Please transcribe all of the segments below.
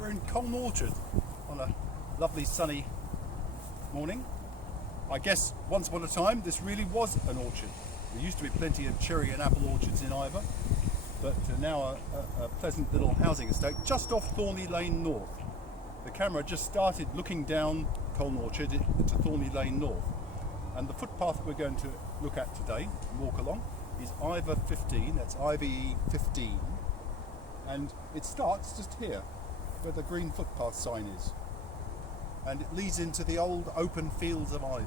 We're in Colne Orchard on a lovely sunny morning. I guess once upon a time this really was an orchard. There used to be plenty of cherry and apple orchards in Iver, but now a pleasant little housing estate just off Thorney Lane North. The camera just started looking down Colne Orchard to Thorney Lane North, and the footpath we're going to look at today and walk along is Iver 15, that's IVE 15, and it starts just here where the green footpath sign is, and it leads into the old open fields of Iver.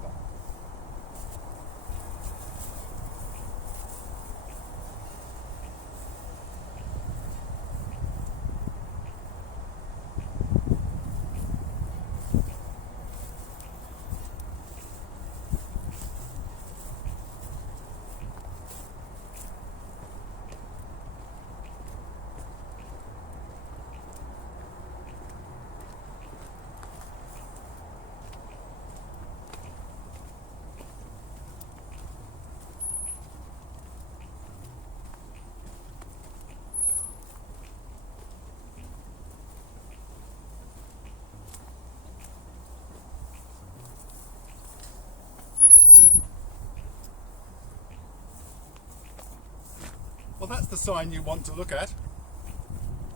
Well, that's the sign you want to look at,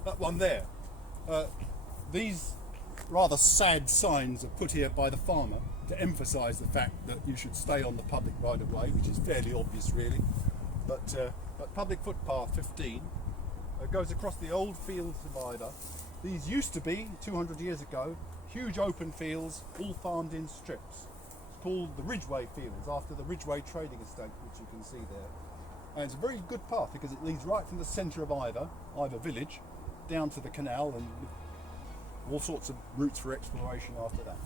that one there. These rather sad signs are put here by the farmer to emphasise the fact that you should stay on the public right of way, which is fairly obvious really. But public footpath 15 goes across the old fields of Iver. These used to be, 200 years ago, huge open fields, all farmed in strips. It's called the Ridgeway Fields, after the Ridgeway trading estate, which you can see there. And it's a very good path because it leads right from the centre of Iver Village, down to the Canal, and all sorts of routes for exploration after that.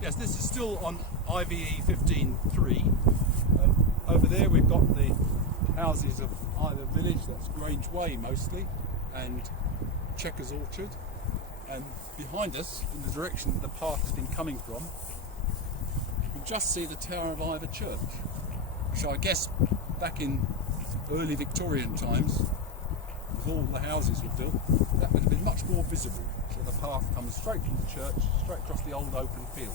Yes, this is still on IVE 15.3. Over there we've got the houses of Iver Village, that's Grange Way mostly, and Chequers Orchard. And behind us, in the direction the path has been coming from, you can just see the tower of Iver Church, which I guess back in early Victorian times, with all the houses were built, that would have been much more visible. So the path comes straight from the church, straight across the old open field.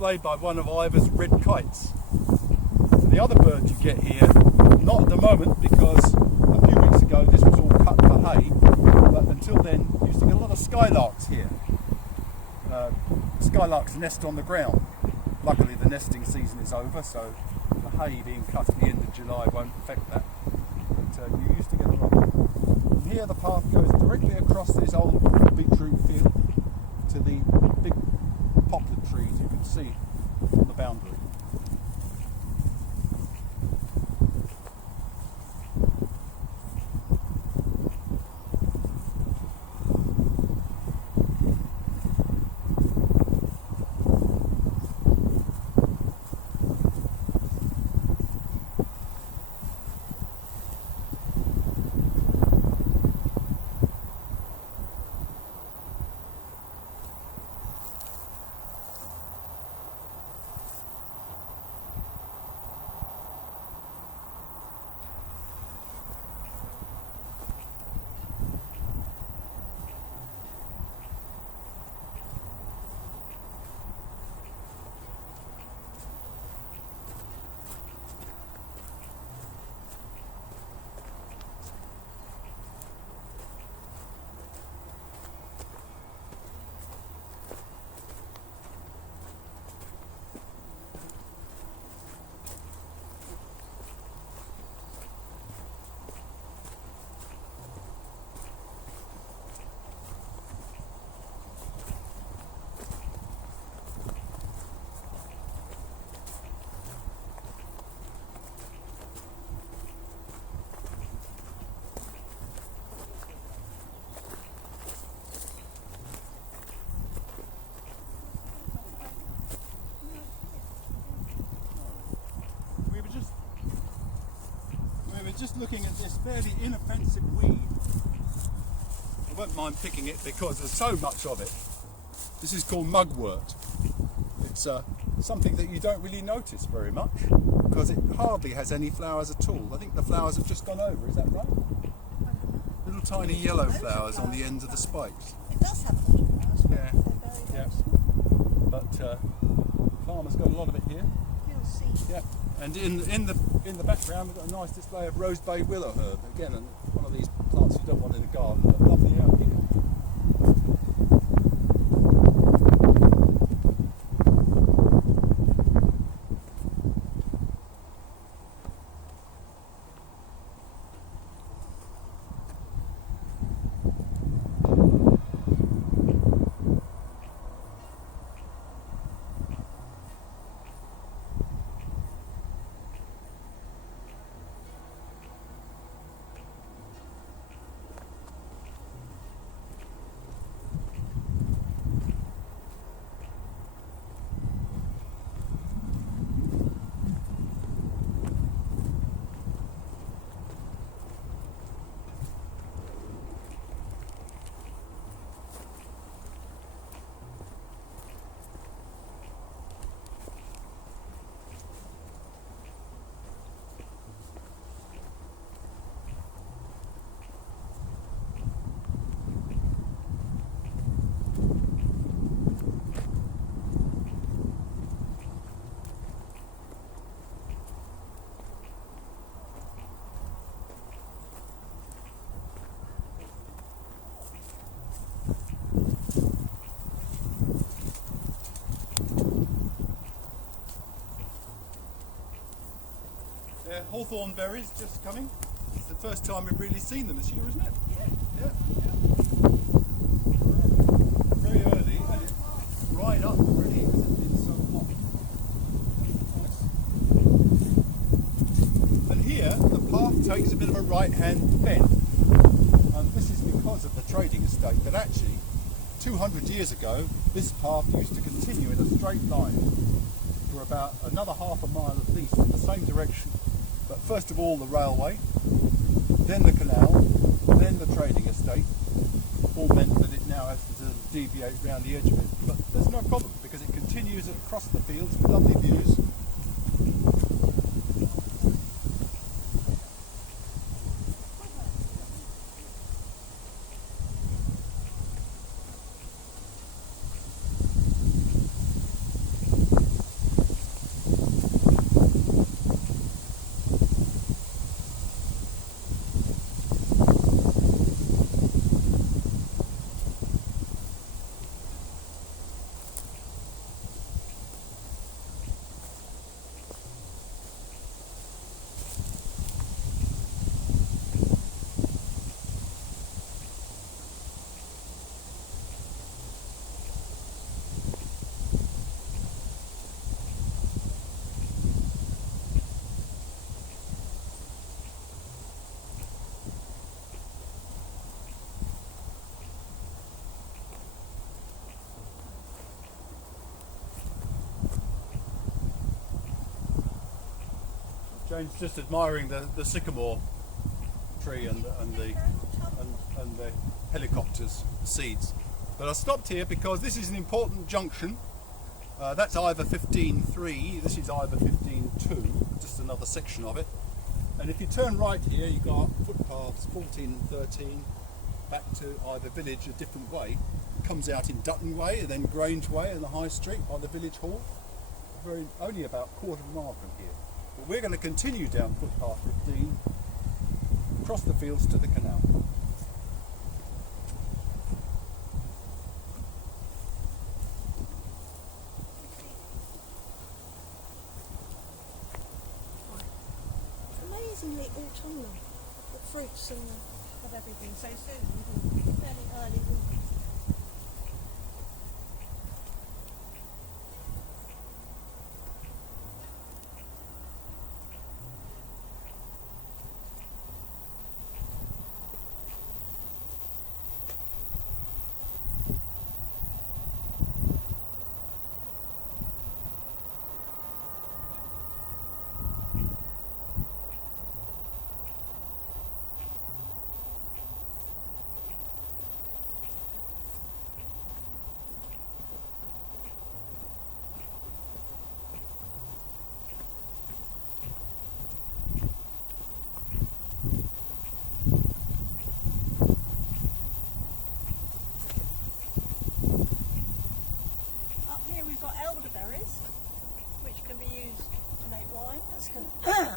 displayed by one of Iver's red kites. The other birds you get here, not at the moment because a few weeks ago this was all cut for hay, but until then you used to get a lot of skylarks here. Skylarks nest on the ground. Luckily the nesting season is over, so the hay being cut at the end of July won't affect that. But you used to get a lot. And here the path goes directly across this old beetroot field to the big poplar trees you can see on the boundary. Just looking at this fairly inoffensive weed. I won't mind picking it because there's so much of it. This is called mugwort. It's something that you don't really notice very much because it hardly has any flowers at all. I think the flowers have just gone over, is that right? Little tiny yellow flowers on the ends of the spikes. It does have a lot of flowers. Yeah, yeah. But farmers got a lot of it here. You'll see. Yeah. And in the background we've got a nice display of rose bay willow herb. Again, one of these plants you don't want in a garden, but lovely out here. Hawthorn berries just coming. It's the first time we've really seen them this year, isn't it? Yeah. Yeah. Very early, and it's dried up already because it's been so hot. Nice. And here, the path takes a bit of a right-hand bend. And this is because of the trading estate, but actually, 200 years ago, this path used to continue in a straight line for about another half a mile at least in the same direction. But first of all the railway, then the canal, then the trading estate, all meant that it now has to deviate round the edge of it. But there's no problem because it continues across the fields with lovely views. Jane's just admiring the sycamore tree and the helicopters, the seeds. But I stopped here because this is an important junction. That's Iver 15.3, this is Iver 15.2, just another section of it. And if you turn right here, you've got footpaths 14 and 13 back to Iver Village a different way. It comes out in Dutton Way and then Grange Way and the High Street by the village hall. Only about a quarter of a mile from here. But we're going to continue down footpath 15, across the fields to the canal. Amazingly autumnal, the fruits and of everything so soon, fairly early winter.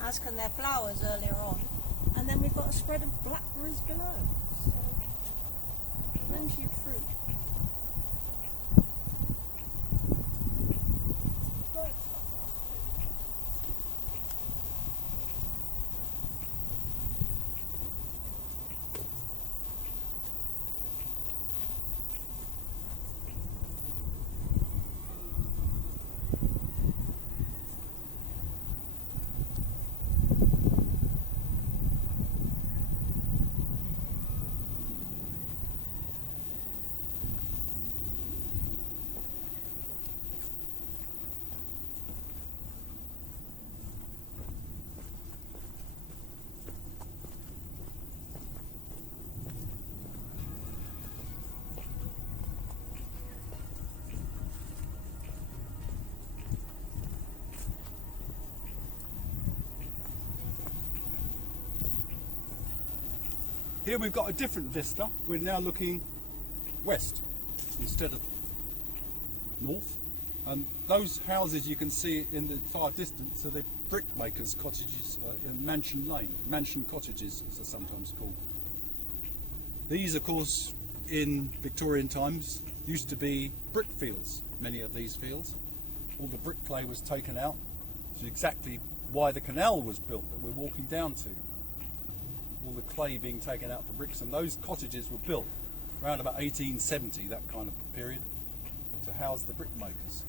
As can their flowers earlier on, and then we've got a spread of blackberries below, so plenty of fruit. Here we've got a different vista. We're now looking west instead of north. And those houses you can see in the far distance are the brickmakers' cottages in Mansion Lane. Mansion cottages, as they're sometimes called. These, of course, in Victorian times, used to be brick fields, many of these fields. All the brick clay was taken out, which is exactly why the canal was built that we're walking down to. All the clay being taken out for bricks, and those cottages were built around about 1870, that kind of period, to house the brickmakers.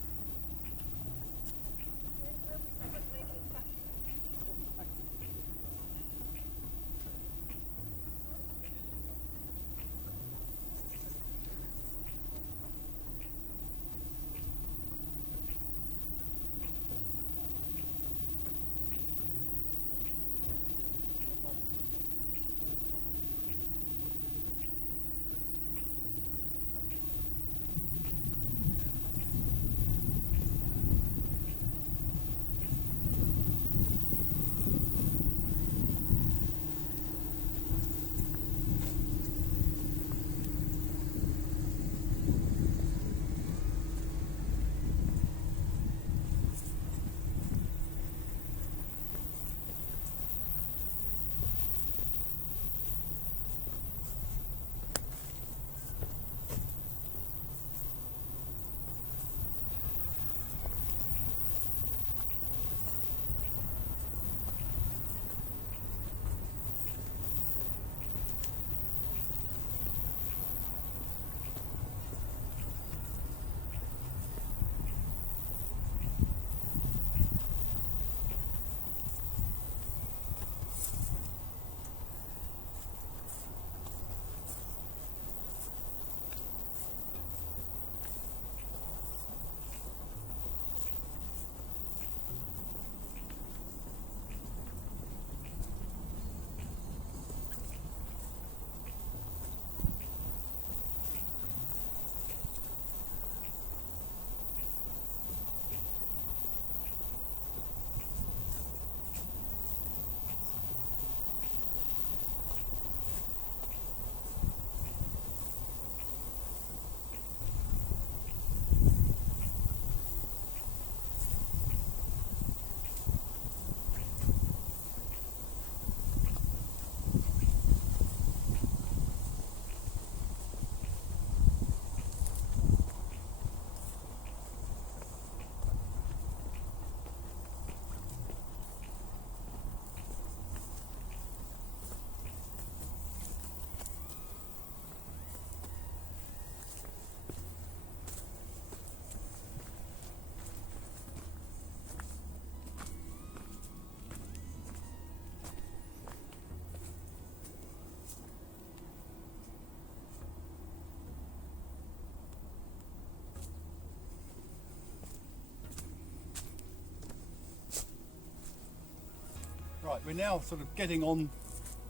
Right, we're now sort of getting on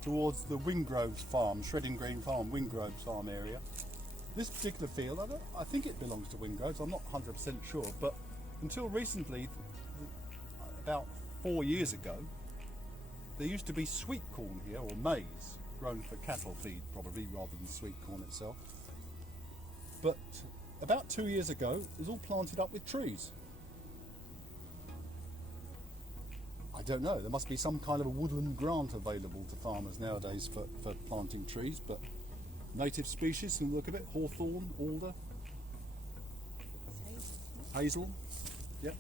towards the Wingroves farm, Shredding Green Farm, Wingroves farm area. This particular field, I think it belongs to Wingroves, I'm not 100% sure, but until recently, about 4 years ago, there used to be sweet corn here, or maize, grown for cattle feed probably, rather than sweet corn itself. But about 2 years ago, it was all planted up with trees. I don't know, there must be some kind of a woodland grant available to farmers nowadays for planting trees, but native species, from the look of it, hawthorn, alder, hazel, yep.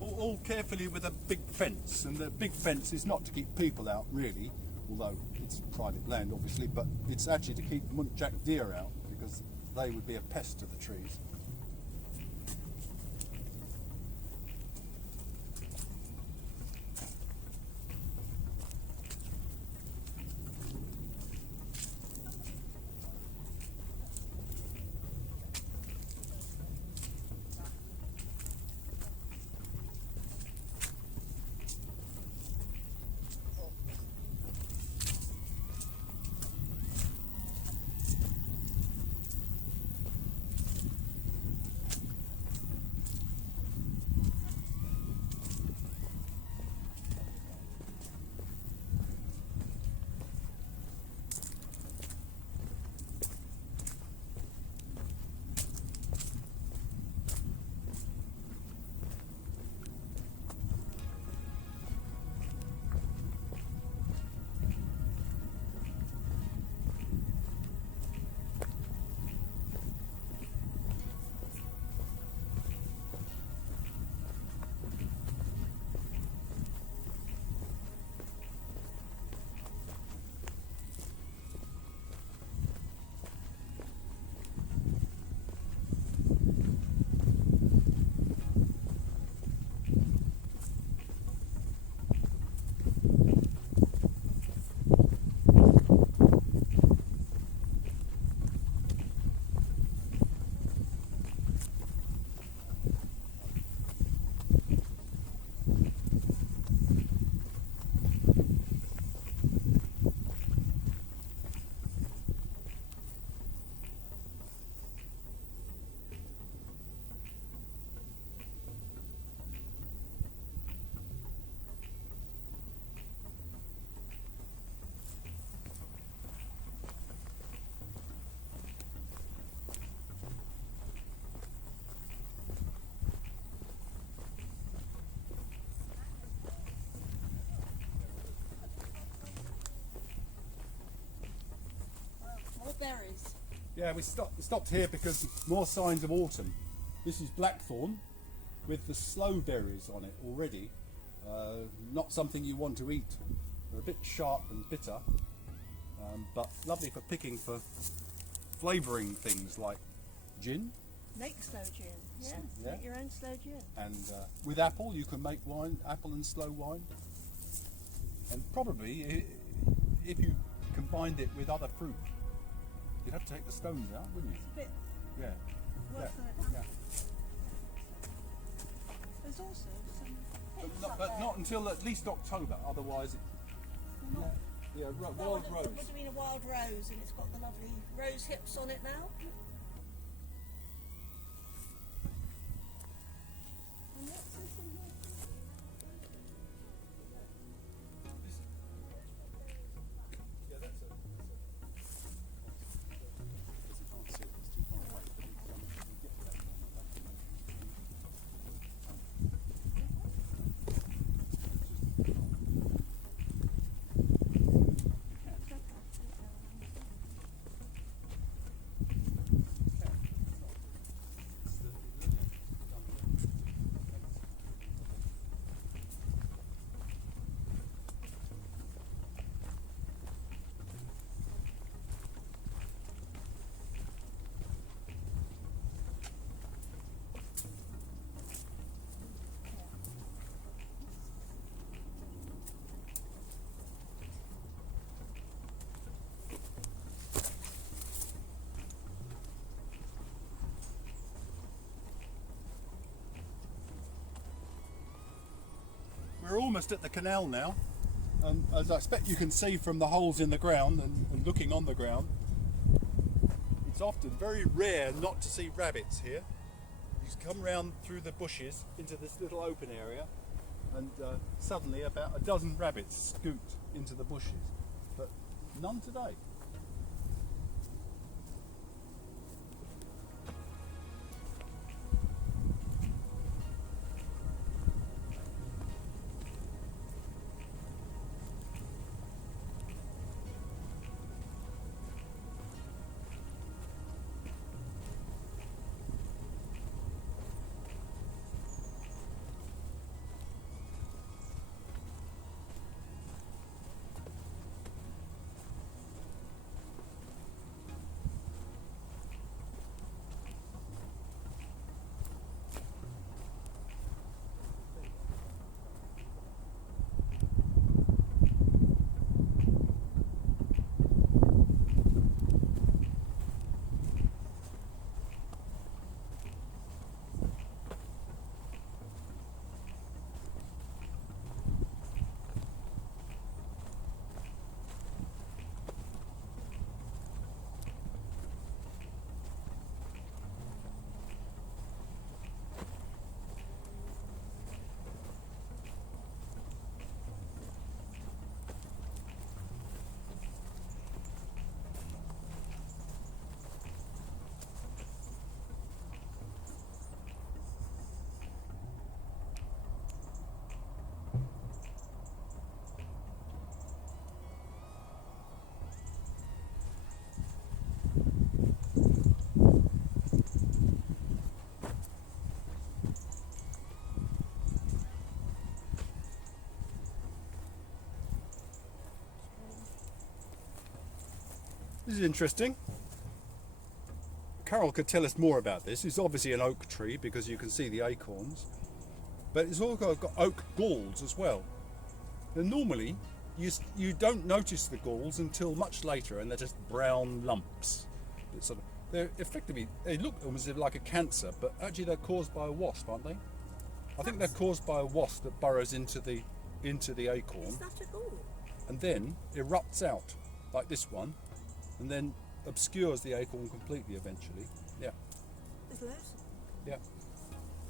All carefully with a big fence, and the big fence is not to keep people out really, although it's private land obviously, but it's actually to keep muntjac deer out, because they would be a pest to the trees. Berries. Yeah, we stopped here because more signs of autumn. This is blackthorn with the slow berries on it already. Not something you want to eat. They're a bit sharp and bitter, but lovely for picking for flavouring things like gin. Make slow gin. Yeah, yeah. Make your own slow gin. And with apple you can make wine, apple and slow wine. And probably if you combined it with other fruit, you'd have to take the stones out, wouldn't you? It's a bit Yeah. worse Yeah. than it Yeah. There's also some hints up But there. not until at least October, otherwise it, yeah, wild What rose. do you mean a wild rose? And it's got the lovely rose hips on it now. And what's this in here? Yeah, that's a. we're almost at the canal now, and as I expect you can see from the holes in the ground and looking on the ground, it's often very rare not to see rabbits here. You come round through the bushes into this little open area, and suddenly about a dozen rabbits scoot into the bushes, but none today. This is interesting. Carol could tell us more about this. It's obviously an oak tree because you can see the acorns, but it's also got oak galls as well. And normally you don't notice the galls until much later, and they're just brown lumps. It's sort of, they look almost like a cancer, but actually they're caused by a wasp, aren't they? I think they're caused by a wasp that burrows into the acorn. Is that a gall? And then erupts out like this one, and then obscures the acorn completely eventually. Yeah. There's loads of them. Yeah.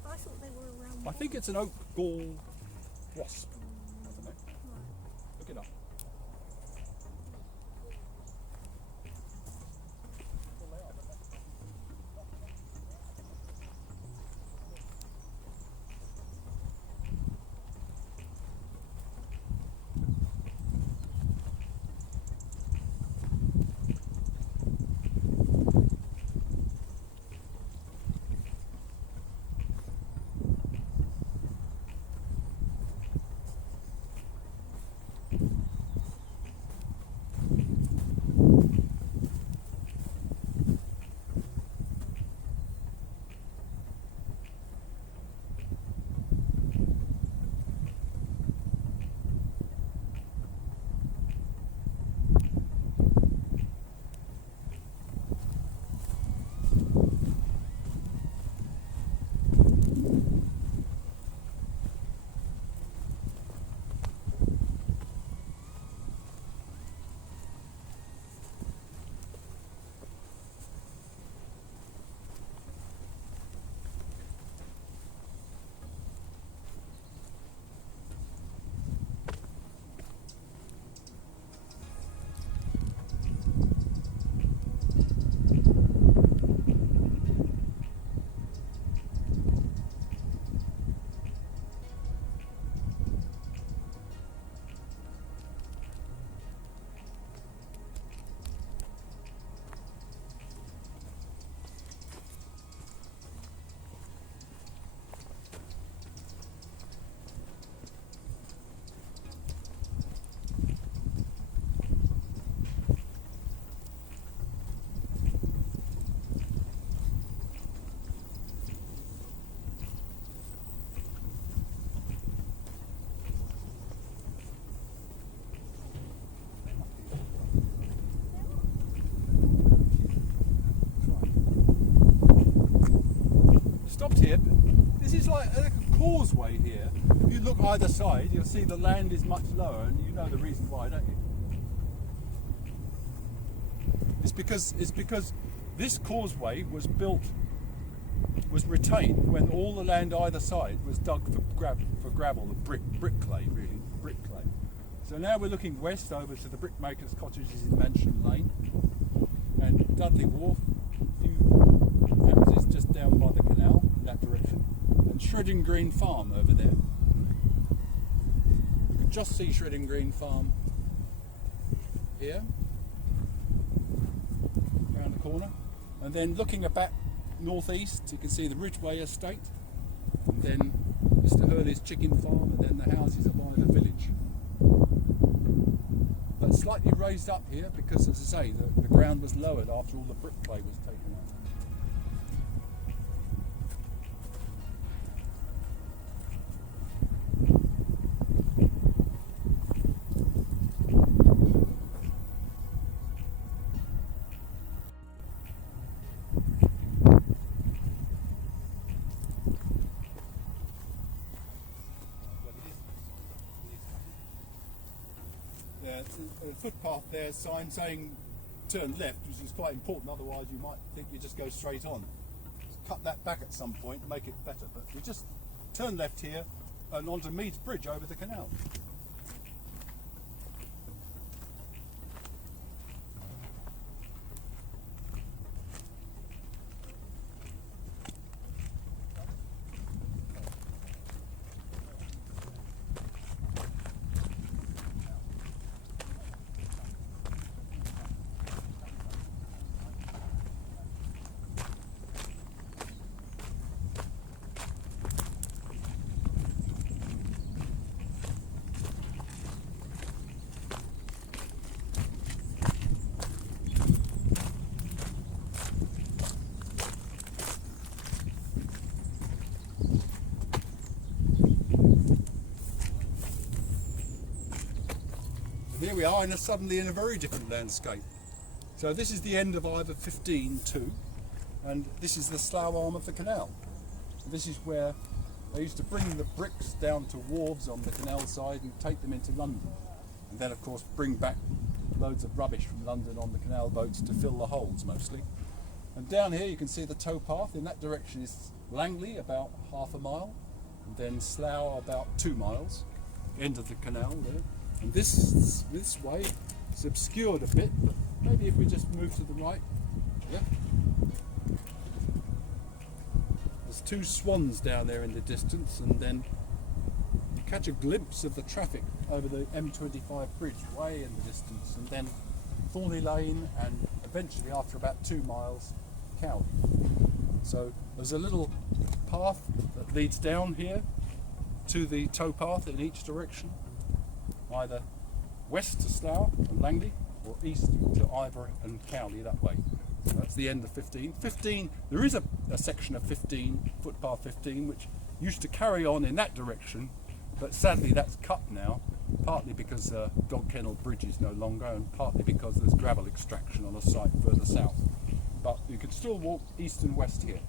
I thought they were around. I think it's an oak gall wasp. I don't know. Look it up. Stopped here. This is like causeway here, if you look either side, you'll see the land is much lower, and you know the reason why, don't you? It's because this causeway was retained when all the land either side was dug for gravel, the brick clay, really, brick clay. So now we're looking west over to the brickmakers' cottages in Mansion Lane and Dudley Wharf, a few houses just down by the canal in that direction, and Shredding Green Farm over there. You can just see Shredding Green Farm here, around the corner, and then looking back northeast you can see the Ridgeway estate, and then Mr. Hurley's chicken farm, and then the houses of Iver Village. But slightly raised up here because, as I say, the ground was lowered after all the brick clay was taken out. A footpath there, sign saying turn left, which is quite important, otherwise you might think you just go straight on. Cut that back at some point to make it better, but we just turn left here and onto Meads Bridge over the canal. Here we are suddenly in a very different landscape. So this is the end of Iver 15-2, and this is the Slough Arm of the canal. This is where they used to bring the bricks down to wharves on the canal side and take them into London, and then of course bring back loads of rubbish from London on the canal boats to fill the holes mostly. And down here you can see the towpath. In that direction is Langley, about half a mile, and then Slough about 2 miles, end of the canal there. And this way is obscured a bit, but maybe if we just move to the right, yeah. There's 2 swans down there in the distance, and then you catch a glimpse of the traffic over the M25 bridge way in the distance, and then Thorney Lane, and eventually after about 2 miles, Cowley. So there's a little path that leads down here to the towpath in each direction, either west to Slough and Langley, or east to Iver and Cowley that way. So that's the end of 15. 15, there is a section of 15, footpath 15, which used to carry on in that direction, but sadly that's cut now, partly because Dog Kennel Bridge is no longer, and partly because there's gravel extraction on a site further south. But you can still walk east and west here.